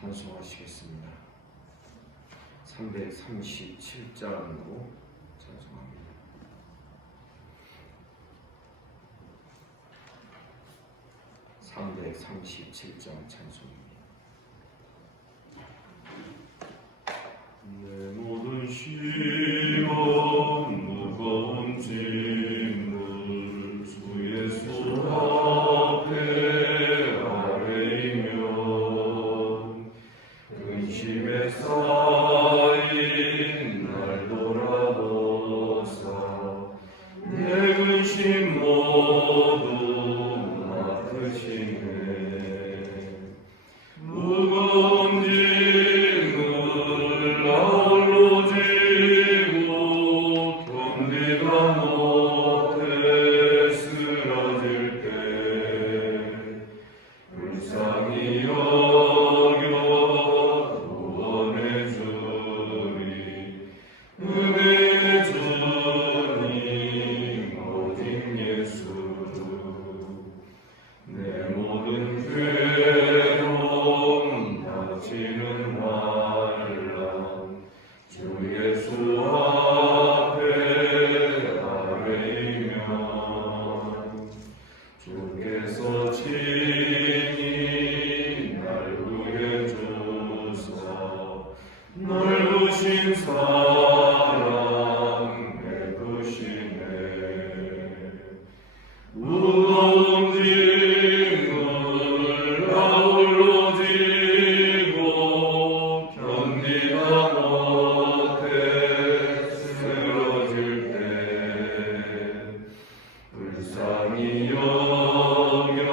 찬송하시겠습니다. 337장으로 찬송합니다. 337장 찬송입니다. 내 모든 시험 무거운 짐을 주 예수 앞에 아뢰이며 근심에 쌓인 날 돌아보사 내 근심 모두 맡으시네. 무거운 짐을 나홀로 지고 견디다 못해 쓰러질 때 불쌍히 여겨 구원해 주리. 은혜 주님 오직 예수. 내 모든 괴로움 다치는 환난 주 예수 앞에 아뢰이면 주께서 친히 날 구해 주사 넓으신 사랑 베푸시네. 무거운 짐을 나홀로 지고 견디다 못해 쓰러질 때 불쌍히 여겨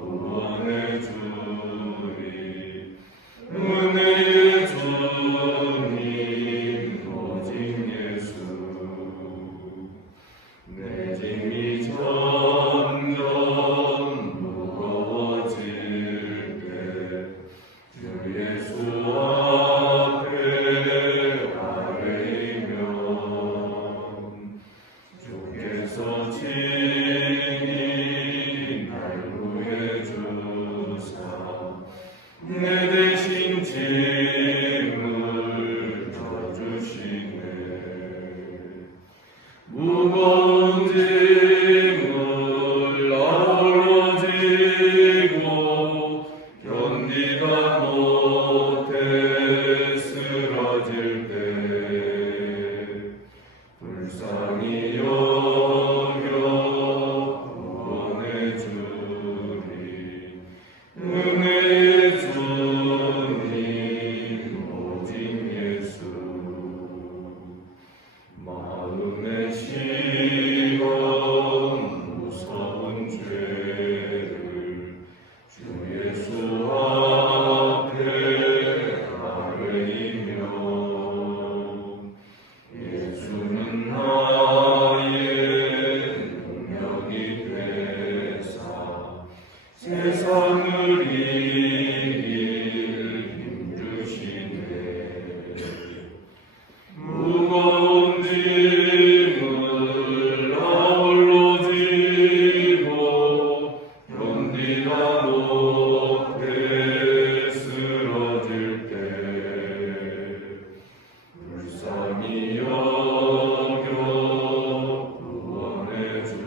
구원해 주리. 은혜 주님 오직 예수. 내 짐이 점점 무거워질 때 주 예수 앞에 아뢰이면 주께서 친히 날 구해 주사 내 대신 짐을 져주시네. 무거운 짐을 나홀로 지고 견디다 못해 쓰러질 때 불쌍히 여겨 구원해 주리. 은혜 주님 오직 예수. 마음의 시험 무서운 죄를 주 예수 앞에 아뢰이며 예수는 나의 능력이 되사 세상을 이길 힘주시네. 무거운 짐을 나홀로 지고 견디다 못해 쓰러질 때 불쌍히 여겨 구원해 주리.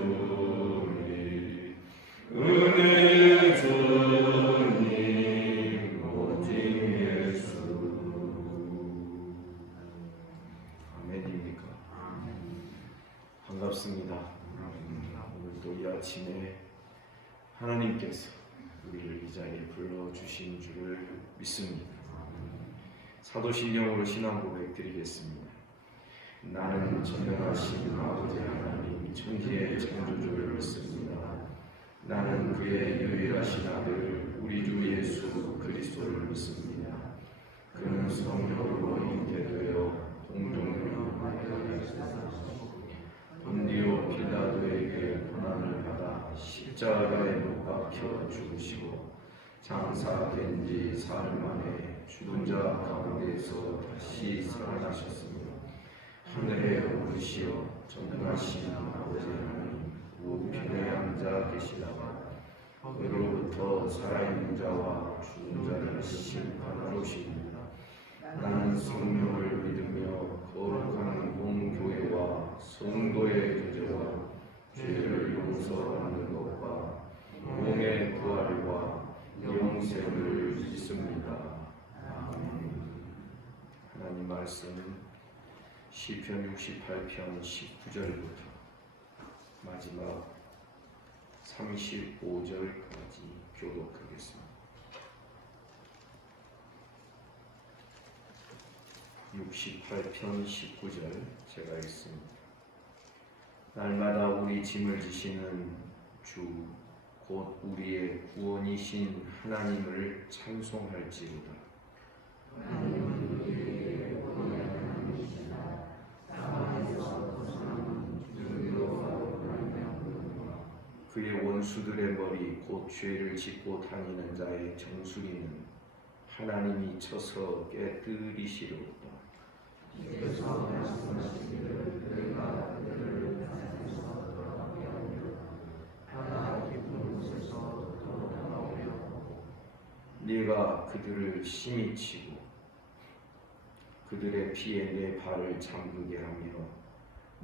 은혜 주님 오직 예수. 아멘입니까? 반갑습니다. 오늘도 이 아침에 하나님께서 우리를 이 자리에 불러주신 줄을 믿습니다. 사도신경으로 신앙 고백 드리겠습니다. 나는 전능하신 아버지 하나님 천지의 창조주를 믿습니다. 나는 그의 유일하신 아들 우리 주 예수 그리스도를 믿습니다. 그는 성령으로 잉태되어 공동으로 본디오 빌라도에게 고난을 받아 십자가에 못 박혀 죽으시고 장사된 지 사흘 만에 죽은 자 가운데서 다시 살아나셨습니다. 하늘에 오르시어 전능하신 아버지 하나님 우편에 앉아 계시다가 그로부터 살아있는 자와 죽은 자를 성령을 믿으며 거룩한 공교회와 성도의 교제와 죄를 용서받는 것과 몸의 부활과 영생을 믿습니다. 아멘. 하나님 말씀 시편 68편 19절부터 마지막 35절까지 교독하겠습니다. 68편 19절 제가 읽습니다. 날마다 우리 짐을 지시는 주 곧 우리의 구원이신 하나님을 찬송할지로다. 그의 원수들의 머리 곧 죄를 짓고 다니는 자의 정수리는 하나님이 쳐서 깨뜨리시리로다. 네가 그들을 심히 치고 그들의 피에 내 발을 잠그게 하며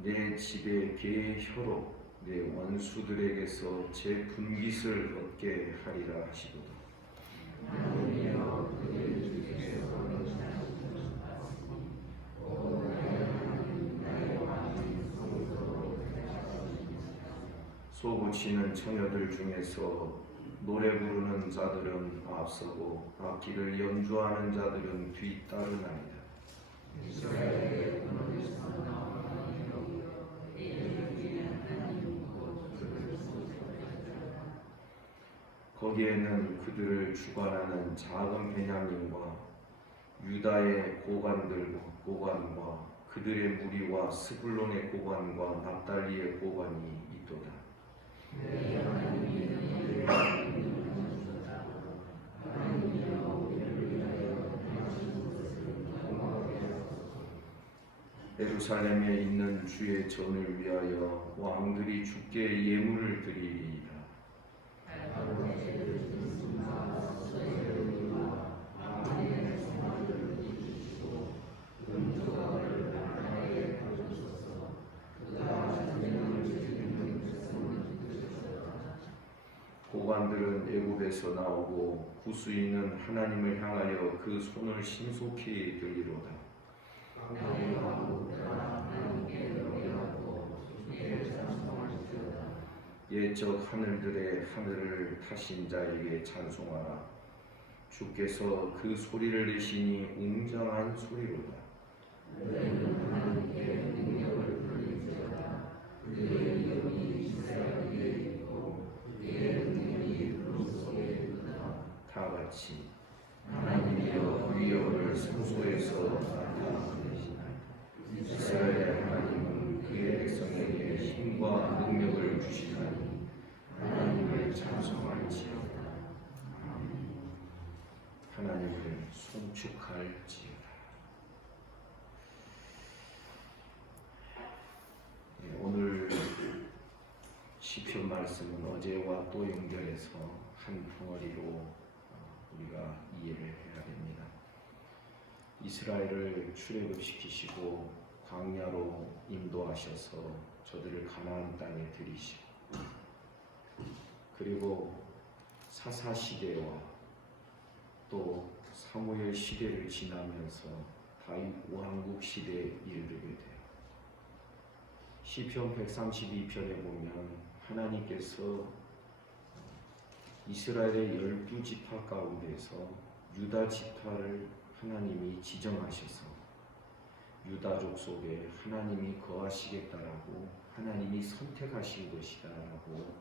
내 집에 개의 혀로 내 원수들에게서 제 분깃을 얻게 하리라 하시도다. 소고치는 처녀들 중에서 노래 부르는 자들은 앞서고 악기를 연주하는 자들은 뒤따르나이다. 거기에는 그들을 주관하는 작은 베냐민과 유다의 고관과 그들의 무리와 스불론의 고관과 납달리의 고관이 있도다. 예루살렘에 있는 주의 전을 위하여 왕들이 주께 예물을 드리리이다. 고관들은 애굽에서 나오고 구수인은 하나님을 향하여 그 손을 신속히 들리로다. 옛적 하늘들의 하늘을 타신 자에게 찬송하라. 주께서 그 소리를 내시니 웅장한 소리로다. 다 같이 하나님이여 위협을 성소에서 나타내시나이다. 이스라엘의 하나님은 그의 백성에게 힘과 능력을 주시나니 하나님을 찬송할지어다. 하나님을 송축할지어다. 오늘 시편 말씀은 어제와 또 연결해서 한 덩어리로 우리가 이해를 해야 됩니다. 이스라엘을 출애굽시키시고 광야로 인도하셔서 저들을 가나안 땅에 들이시고 그리고 사사 시대와 또 사무엘 시대를 지나면서 다윗 왕국 시대에 이르게 돼요. 시편 132편에 보면 하나님께서 이스라엘의 12지파 가운데서 유다 지파를 하나님이 지정하셔서 유다족 속에 하나님이 거하시겠다라고 하나님이 선택하신 것이다라고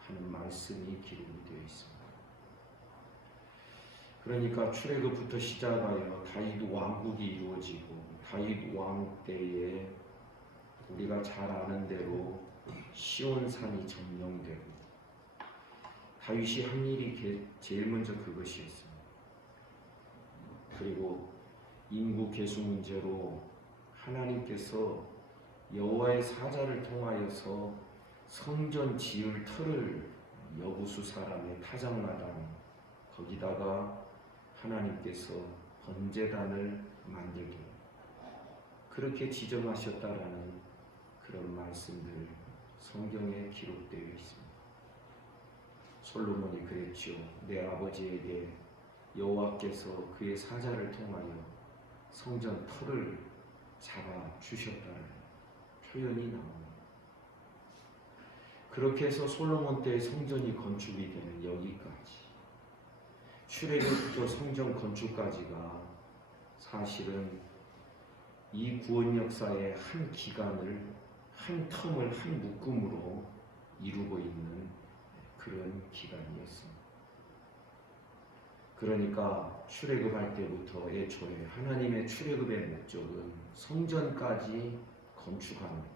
하는 말씀이 기록이 되어 있습니다. 그러니까 출애굽부터 시작하여 다윗 왕국이 이루어지고 다윗 왕국 때에 우리가 잘 아는 대로 시온산이 점령되고 다윗이 한 일이 제일 먼저 그것이었습니다. 그리고 인구 계수 문제로 하나님께서 여호와의 사자를 통하여서 성전 지을 터를 여부수 사람의 타작마당 거기다가 하나님께서 번제단을 만들게 그렇게 지정하셨다라는 그런 말씀들 성경에 기록되어 있습니다. 솔로몬이 그랬죠. 내 아버지에게 여호와께서 그의 사자를 통하여 성전 터를 잡아 주셨다는 표현이 나옵니다. 그렇게 해서 솔로몬 때의 성전이 건축이 되는 여기까지 출애굽부터 성전 건축까지가 사실은 이 구원 역사의 한 기간을 한 텀을 한 묶음으로 이루고 있는 그런 기간이었습니다. 그러니까 출애굽할 때부터 애초에 하나님의 출애굽의 목적은 성전까지 건축하는 것.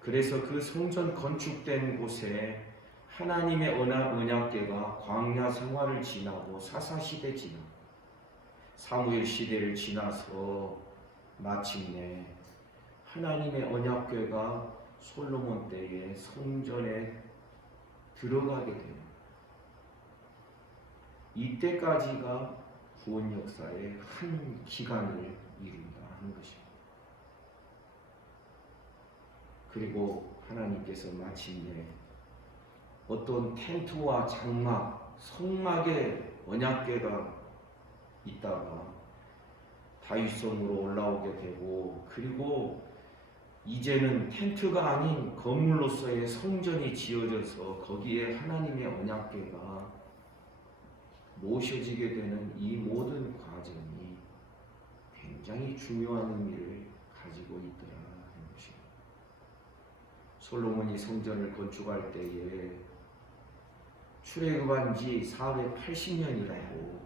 그래서 그 성전 건축된 곳에 하나님의 언약궤가 광야 생활을 지나고 사사시대 지나 사무엘 시대를 지나서 마침내 하나님의 언약궤가 솔로몬 때의 성전에 들어가게 됩니다. 이때까지가 구원 역사의 한 기간을 이룬다 하는 것입니다. 그리고 하나님께서 마침내 어떤 텐트와 장막, 성막의 언약궤가 있다가 다윗성으로 올라오게 되고 그리고 이제는 텐트가 아닌 건물로서의 성전이 지어져서 거기에 하나님의 언약궤가 모셔지게 되는 이 모든 과정이 굉장히 중요한 의미를 가지고 있더라는 것입니다. 솔로몬이 성전을 건축할 때에 출애굽한 지 480년이라고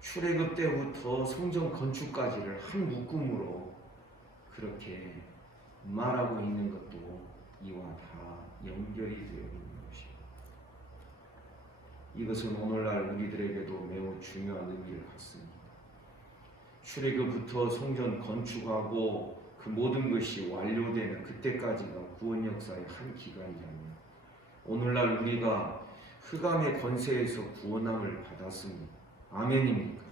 출애굽 때부터 성전 건축까지를 한 묶음으로 그렇게 말하고 있는 것도 이와 다 연결이 되어 있는 것입니다. 이것은 오늘날 우리들에게도 매우 중요한 의미를 갖습니다. 출애굽부터 성전 건축하고 그 모든 것이 완료되는 그때까지가 구원 역사의 한 기간이라면 오늘날 우리가 흑암의 권세에서 구원함을 받았습니다. 아멘입니까?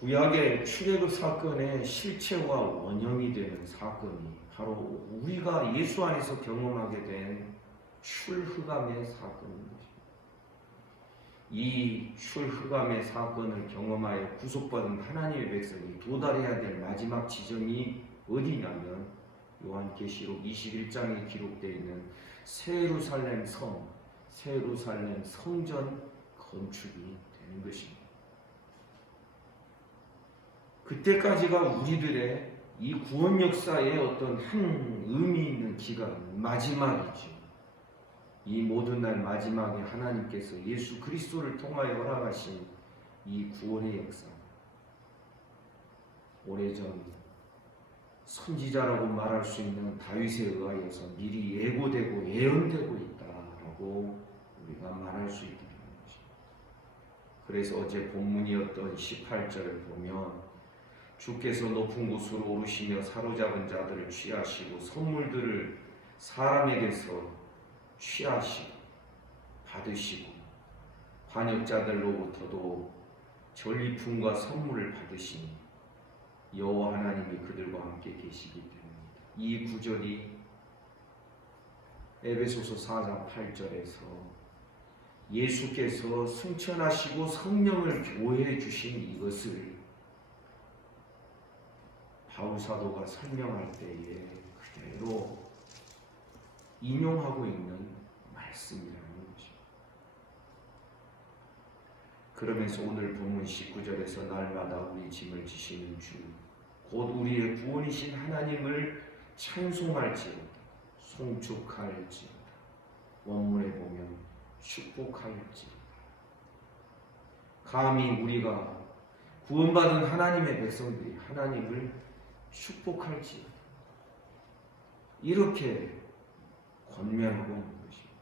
구약의 출애굽 사건의 실체와 원형이 되는 사건이 바로 우리가 예수 안에서 경험하게 된 출흑암의 사건입니다. 이 출흑암의 사건을 경험하여 구속받은 하나님의 백성이 도달해야 될 마지막 지점이 어디냐면 요한계시록 21장에 기록되어 있는 새 예루살렘 성, 새 예루살렘 성전 건축이 되는 것입니다. 그때까지가 우리들의 이 구원 역사의 어떤 한 의미 있는 기간, 마지막이죠. 이 모든 날 마지막에 하나님께서 예수 그리스도를 통하여 허락하신 이 구원의 역사. 오래전 선지자라고 말할 수 있는 다윗에 의하여서 미리 예고되고 예언되고 있다라고 우리가 말할 수 있다는 것입니다. 그래서 어제 본문이었던 18절을 보면 주께서 높은 곳으로 오르시며 사로잡은 자들을 취하시고 선물들을 사람에게서 취하시고 받으시고 반역자들로부터도 전리품과 선물을 받으시니 여호와 하나님이 그들과 함께 계시기 때문입니다. 이 구절이 에베소서 4장 8절에서 예수께서 승천하시고 성령을 교회해 주신 이것을 바울 사도가 설명할 때에 그대로 인용하고 있는 말씀이라는 것입니다. 그러면서 오늘 본문 19절에서 날마다 우리 짐을 지시는 주, 곧 우리의 구원이신 하나님을 찬송할지어다, 송축할지어다, 원문에 보면 축복할지어다. 감히 우리가 구원받은 하나님의 백성들이 하나님을 축복할지어다, 이렇게 권면하고 있는 것입니다.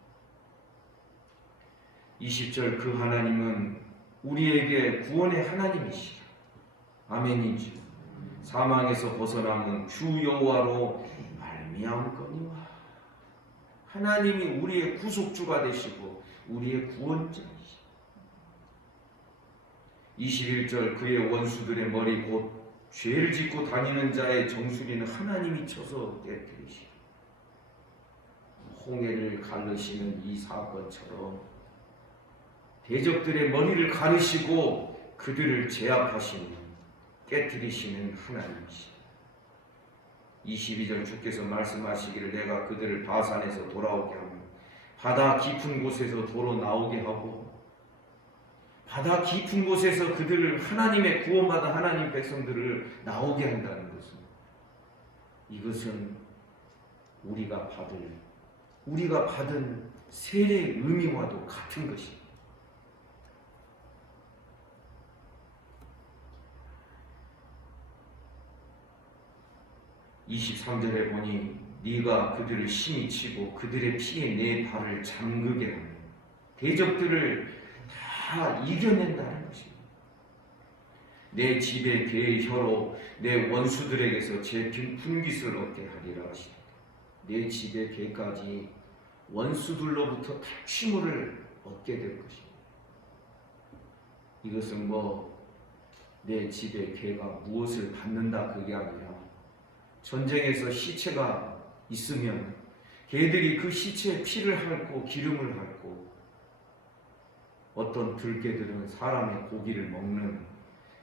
20절 그 하나님은 우리에게 구원의 하나님이시라. 아멘이지. 사망에서 벗어남은 주 여호와로 말미암거니와. 하나님이 우리의 구속주가 되시고 우리의 구원자이시라. 21절 그의 원수들의 머리 곧 죄를 짓고 다니는 자의 정수리는 하나님이 쳐서 깨뜨리시고 홍해를 가르시는 이 사건처럼 대적들의 머리를 가르시고 그들을 제압하시는 깨뜨리시는 하나님이시다. 22절 주께서 말씀하시기를 내가 그들을 바산에서 돌아오게 하며 바다 깊은 곳에서 도로 나오게 하고 바다 깊은 곳에서 그들을 하나님의 구원받은 하나님 백성들을 나오게 한다는 것은 이것은 우리가 받은 세례의 의미와도 같은 것입니다. 23절에 보니 네가 그들을 심히 치고 그들의 피에 내 발을 잠그게 하며 대적들을 다 이겨낸다는 것입니다. 내 집에 개의 혀로 내 원수들에게서 제 분깃을 얻게 하리라 하시다. 내 집에 개까지 원수들로부터 탁취물을 얻게 될 것입니다. 이것은 내 집에 개가 무엇을 받는다 그게 아니라 전쟁에서 시체가 있으면 개들이 그 시체에 피를 핥고 기름을 핥고 어떤 들개들은 사람의 고기를 먹는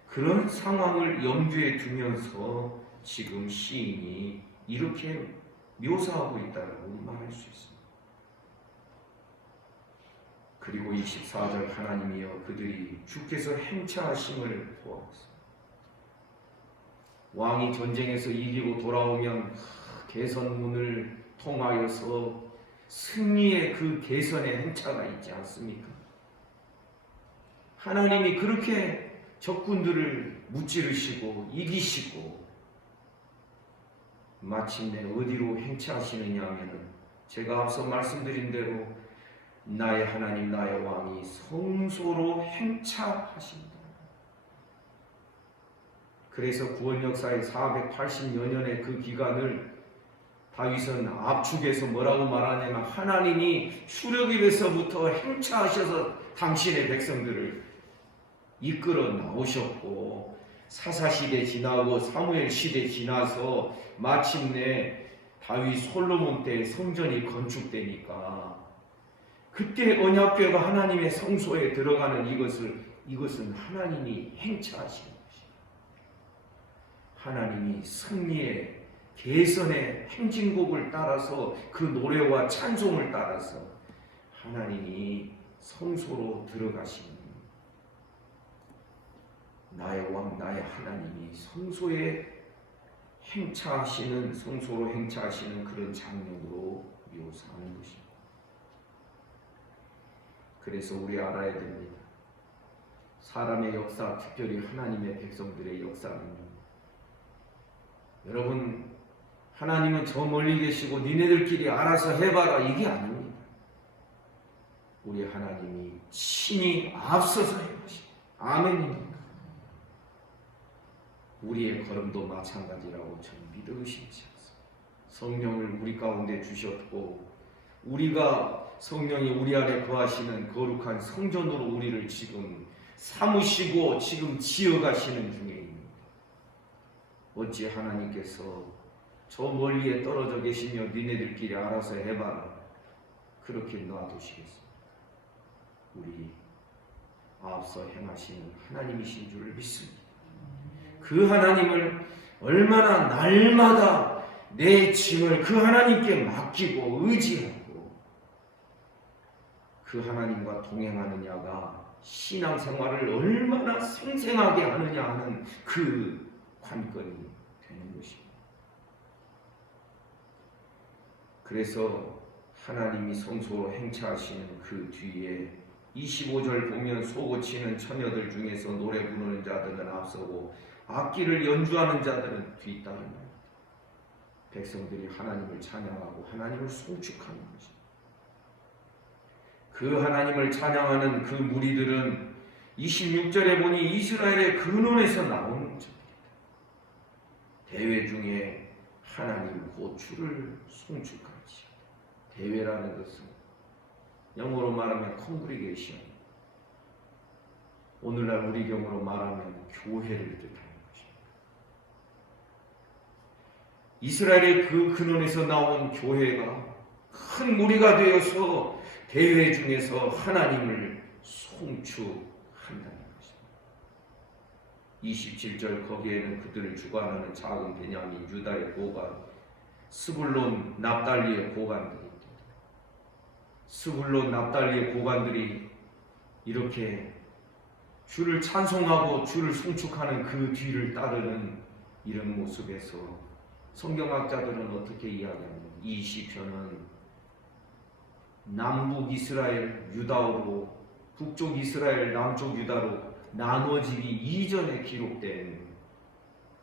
그런 상황을 염두에 두면서 지금 시인이 이렇게 묘사하고 있다고 말할 수 있습니다. 그리고 24절 하나님이여 그들이 주께서 행차하심을 보았습니다. 왕이 전쟁에서 이기고 돌아오면 개선문을 통하여서 승리의 그 개선의 행차가 있지 않습니까? 하나님이 그렇게 적군들을 무찌르시고 이기시고 마침내 어디로 행차하시느냐 하면 제가 앞서 말씀드린 대로 나의 하나님 나의 왕이 성소로 행차하신다. 그래서 구원 역사의 480여 년의 그 기간을 다윗은 압축해서 뭐라고 말하냐면 하나님이 출애굽에서부터 행차하셔서 당신의 백성들을 이끌어 나오셨고 사사시대 지나고 사무엘 시대 지나서 마침내 다윗 솔로몬 때 성전이 건축되니까 그때 언약궤가 하나님의 성소에 들어가는 이것은 하나님이 행차하신 것입니다. 하나님이 승리의 개선의 행진곡을 따라서 그 노래와 찬송을 따라서 하나님이 성소로 들어가시는 나의 왕 나의 하나님이 성소에 행차하시는 성소로 행차하시는 그런 장면으로 묘사하는 것입니다. 그래서 우리 알아야 됩니다. 사람의 역사, 특별히 하나님의 백성들의 역사는 여러분 하나님은 저 멀리 계시고 니네들끼리 알아서 해봐라 이게 아닙니다. 우리 하나님이 친히 앞서서 해보십니다. 아멘입니다. 우리의 걸음도 마찬가지라고 저는 믿으시지 않습니다. 성령을 우리 가운데 주셨고 우리가 성령이 우리 안에 거하시는 거룩한 성전으로 우리를 지금 삼으시고 지금 지어가시는 중에입니다. 어찌 하나님께서 저 멀리에 떨어져 계시며 니네들끼리 알아서 해봐라 그렇게 놔두시겠습니까? 우리 앞서 행하시는 하나님이신 줄 믿습니다. 그 하나님을 얼마나 날마다 내 짐을 그 하나님께 맡기고 의지하고 그 하나님과 동행하느냐가 신앙생활을 얼마나 생생하게 하느냐 하는 그 관건이 되는 것입니다. 그래서 하나님이 성소로 행차하시는 그 뒤에 25절 보면 소고치는 처녀들 중에서 노래 부르는 자들은 앞서고 악기를 연주하는 자들은 뒤따릅니다. 백성들이 하나님을 찬양하고 하나님을 송축하는 것입니다. 그 하나님을 찬양하는 그 무리들은 26절에 보니 이스라엘의 근원에서 나오는 자들이다. 대회 중에 하나님 곧 주를 송축하지. 대회라는 것은 영어로 말하면 컨그리게이션. 오늘날 우리 경우로 말하면 교회를 뜻하는 것입니다. 이스라엘의 그 근원에서 나온 교회가 큰 무리가 되어서 대회 중에서 하나님을 송축한다는 것입니다. 27절 거기에는 그들을 주관하는 작은 베냐민 유다의 고관, 스불론 납달리의 고관들이 있다. 스불론 납달리의 고관들이 이렇게 주를 찬송하고 주를 송축하는 그 뒤를 따르는 이런 모습에서 성경학자들은 어떻게 이야기하냐면 이 시편은 남북 이스라엘 유다로 북쪽 이스라엘 남쪽 유다로 나눠지기 이전에 기록된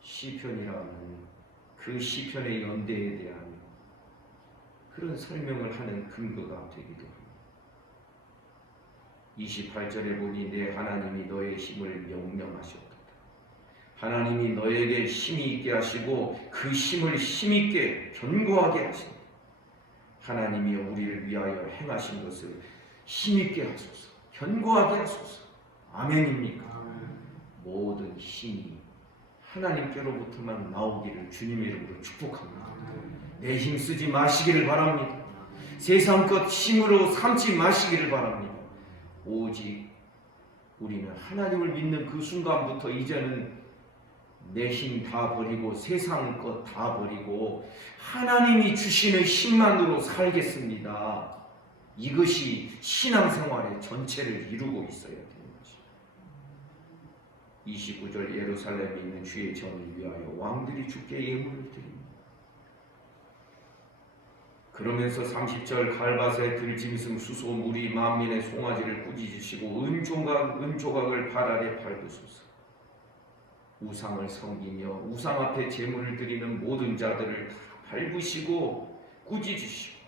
시편이라는 그 시편의 연대에 대한 그런 설명을 하는 근거가 되기도 합니다. 28절에 보니 내 하나님이 너의 힘을 명령하셨다. 하나님이 너에게 힘이 있게 하시고 그 힘을 힘있게 견고하게 하신다. 하나님이 우리를 위하여 행하신 것을 힘있게 하소서, 견고하게 하소서. 아멘입니까? 모든 힘이 하나님께로부터만 나오기를 주님의 이름으로 축복합니다. 내 힘 쓰지 마시기를 바랍니다. 세상 것 힘으로 삼지 마시기를 바랍니다. 오직 우리는 하나님을 믿는 그 순간부터 이제는 내 힘 다 버리고 세상 것 다 버리고 하나님이 주시는 힘만으로 살겠습니다. 이것이 신앙생활의 전체를 이루고 있어야 되는 것입니다. 29절 예루살렘에 있는 주의 전을 위하여 왕들이 주께 예물을 드립니다. 그러면서 30절 갈밭에 들짐승 수소 무리 만민의 송아지를 꾸짖으시고 은조각을 발 아래 밟으소서. 우상을 섬기며 우상 앞에 제물을 드리는 모든 자들을 다 밟으시고 꾸짖으시고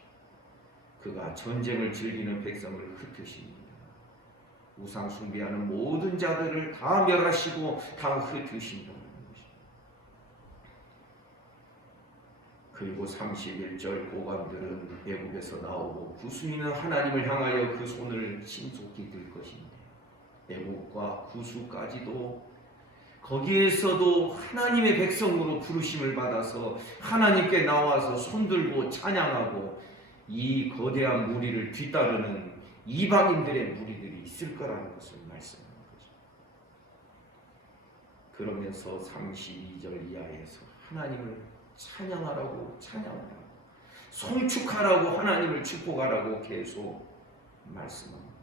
그가 전쟁을 즐기는 백성을 흩으십니다. 우상 숭배하는 모든 자들을 다 멸하시고 다 흩으신다는 것입니다. 그리고 31절 고관들은 애굽에서 나오고 구수인은 하나님을 향하여 그 손을 신속히 들 것인데 애굽과 구수까지도 거기에서도 하나님의 백성으로 부르심을 받아서 하나님께 나와서 손들고 찬양하고 이 거대한 무리를 뒤따르는 이방인들의 무리들이 있을 거라는 것을 말씀하는 거죠. 그러면서 32절 이하에서 하나님을 찬양하라고 송축하라고 하나님을 축복하라고 계속 말씀합니다.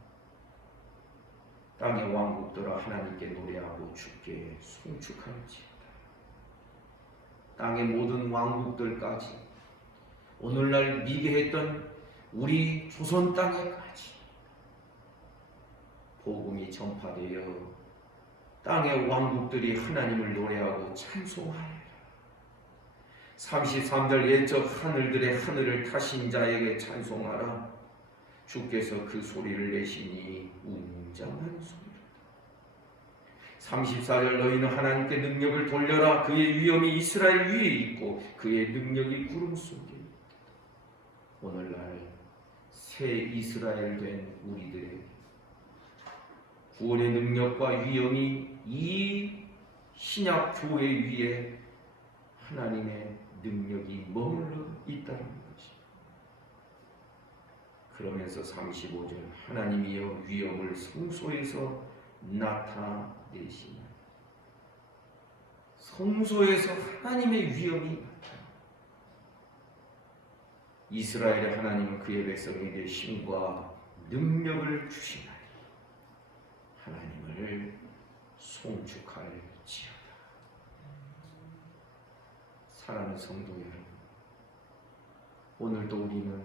땅의 왕국들아 하나님께 노래하고 주께 송축할지어다. 땅의 모든 왕국들까지 오늘날 미개했던 우리 조선 땅에까지 복음이 전파되어 땅의 왕국들이 하나님을 노래하고 찬송하리라. 33절 옛적 하늘들의 하늘을 타신 자에게 찬송하라. 주께서 그 소리를 내시니 웅장한 소리로다. 34절 너희는 하나님께 능력을 돌려라. 그의 위엄이 이스라엘 위에 있고 그의 능력이 구름 속에 있다. 오늘날 새 이스라엘 된 우리들에게 구원의 능력과 위엄이 이 신약 교회 위에 하나님의 능력이 머물러 있다는 것입니다. 그러면서 35절 하나님이여 위엄을 성소에서 나타내시니 성소에서 하나님의 위엄이 나타나 이스라엘의 하나님은 그의 백성에게 힘과 능력을 주시나니 하나님을 송축할지어다. 사랑하는 성도 여러분, 오늘도 우리는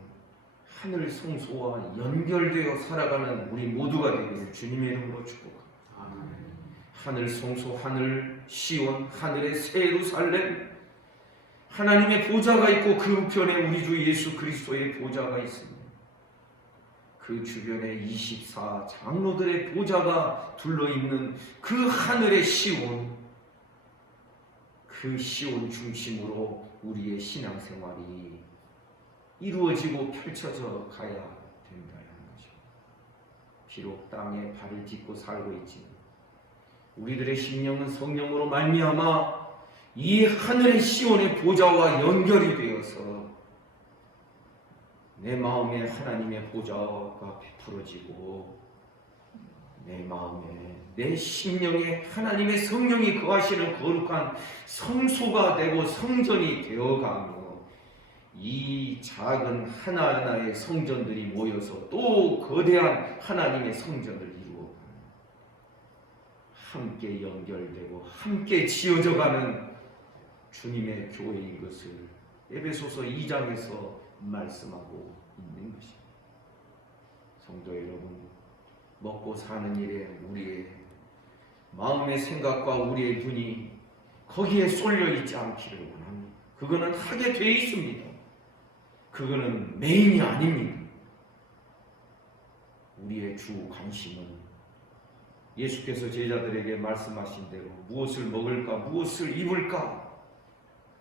하늘 성소와 연결되어 살아가는 우리 모두가 되기를 주님의 이름으로 축복합니다. 하늘 성소, 하늘 시온, 하늘의 새 예루살렘, 하나님의 보좌가 있고 그 우편에 우리 주 예수 그리스도의 보좌가 있습니다. 그 주변에 24 장로들의 보좌가 둘러있는 그 하늘의 시온, 그 시온 중심으로 우리의 신앙생활이 이루어지고 펼쳐져 가야 된다는 것입니다. 비록 땅에 발을 딛고 살고 있지만 우리들의 심령은 성령으로 말미암아 이 하늘의 시온의 보좌와 연결이 되어서 내 마음에 하나님의 보좌가 베풀어지고 내 마음에 내 심령에 하나님의 성령이 거하시는 거룩한 성소가 되고 성전이 되어가며 이 작은 하나하나의 성전들이 모여서 또 거대한 하나님의 성전을 이루어 함께 연결되고 함께 지어져가는 주님의 교회인 것을 에베소서 2장에서 말씀하고 있는 것입니다. 성도 여러분, 먹고 사는 일에 우리의 마음의 생각과 우리의 눈이 거기에 쏠려 있지 않기를 원합니다. 그거는 하게 돼 있습니다. 그거는 메인이 아닙니다. 우리의 주 관심은 예수께서 제자들에게 말씀하신 대로 무엇을 먹을까, 무엇을 입을까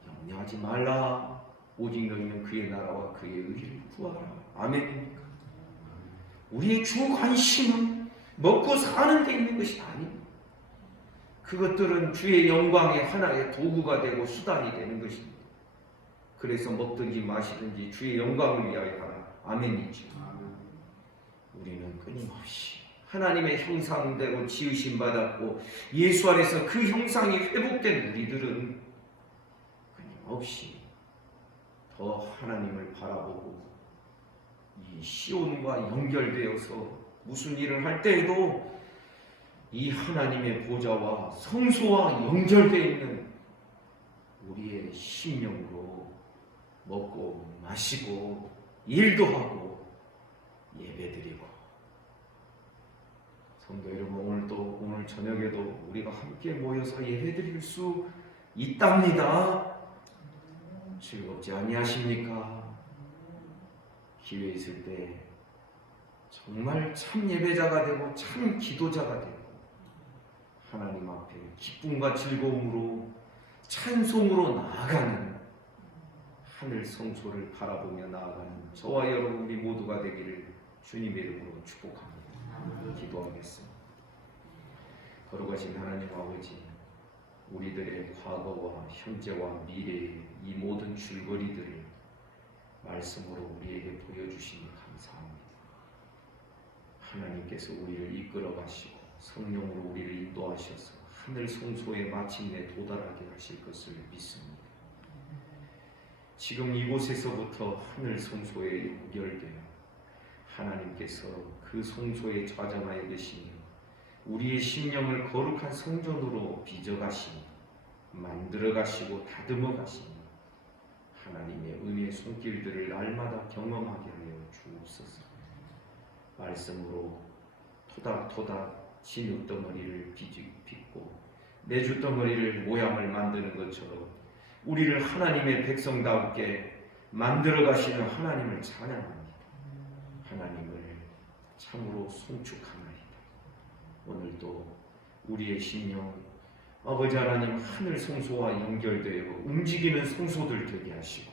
염려하지 말라. 오직 너희는 그의 나라와 그의 의를 구하라. 아멘입니까? 우리의 주 관심은 먹고 사는 데 있는 것이 아닙니다. 그것들은 주의 영광의 하나의 도구가 되고 수단이 되는 것입니다. 그래서 먹든지 마시든지 주의 영광을 위하여 하라. 아멘이죠. 우리는 끊임없이 하나님의 형상대로 지으심 받았고 예수 안에서 그 형상이 회복된 우리들은 끊임없이 더 하나님을 바라보고 이 시온과 연결되어서 무슨 일을 할 때에도 이 하나님의 보좌와 성소와 연결되어 있는 우리의 심령으로 먹고 마시고 일도 하고 예배드리고 성도 여러분, 오늘 저녁에도 우리가 함께 모여서 예배드릴 수 있답니다. 즐겁지 아니하십니까? 기회 있을 때 정말 참 예배자가 되고 참 기도자가 되고 하나님 앞에 기쁨과 즐거움으로 찬송으로 나아가는 하늘 성소를 바라보며 나아가는 저와 여러분 우리 모두가 되기를 주님의 이름으로 축복합니다. 기도하겠습니다. 거룩하신 하나님 아버지, 우리들의 과거와 현재와 미래의 이 모든 줄거리들을 말씀으로 우리에게 보여주시니 감사합니다. 하나님께서 우리를 이끌어 가시고 성령으로 우리를 인도하셔서 하늘 성소에 마침내 도달하게 하실 것을 믿습니다. 지금 이곳에서부터 하늘 성소에 연결되어 하나님께서 그 성소에 좌정하여 계시며 우리의 심령을 거룩한 성전으로 빚어가시며 만들어가시고 다듬어가시며 하나님의 은혜의 손길들을 날마다 경험하게 하여 주옵소서. 말씀으로 토닥토닥 진흙덩어리를 빚고 내주덩어리를 모양을 만드는 것처럼 우리를 하나님의 백성답게 만들어가시는 하나님을 찬양합니다. 하나님을 참으로 송축하나이다. 오늘도 우리의 심령 아버지 하나님 하늘 성소와 연결되어 움직이는 성소들 되게 하시고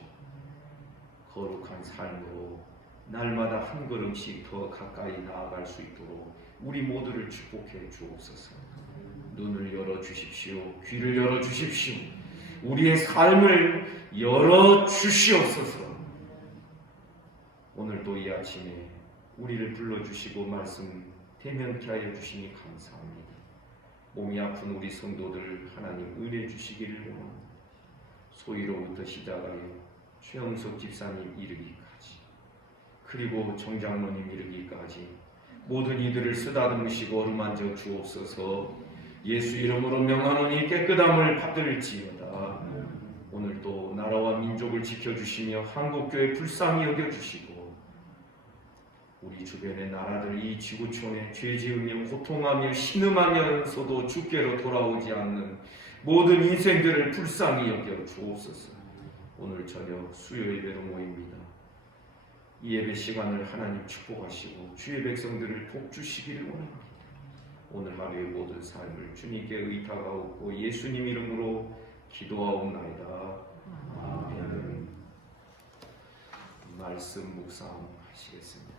거룩한 삶으로 날마다 한 걸음씩 더 가까이 나아갈 수 있도록 우리 모두를 축복해 주옵소서. 눈을 열어주십시오. 귀를 열어주십시오. 우리의 삶을 열어주시옵소서. 오늘도 이 아침에 우리를 불러주시고 말씀 대면케 하여 주시니 감사합니다. 몸이 아픈 우리 성도들 하나님 은혜 주시기를 원합니다. 소위로부터 시작하여 최영석 집사님 이르기까지 그리고 정장로님 이르기까지 모든 이들을 쓰다듬으시고 어루만져 주옵소서. 예수 이름으로 명하노니 깨끗함을 받을지어다. 오늘도 나라와 민족을 지켜주시며 한국교회 불쌍히 여겨주시고 우리 주변의 나라들 이 지구촌에 죄지으며 고통하며 신음하면서도 주께로 돌아오지 않는 모든 인생들을 불쌍히 여겨 주옵소서. 오늘 저녁 수요 예배로 모입니다. 이 예배 시간을 하나님 축복하시고 주의 백성들을 복주시기를 원합니다. 오늘 하루의 모든 삶을 주님께 의탁하옵고 예수님 이름으로 기도하옵나이다. 아멘. 말씀 묵상하시겠습니다.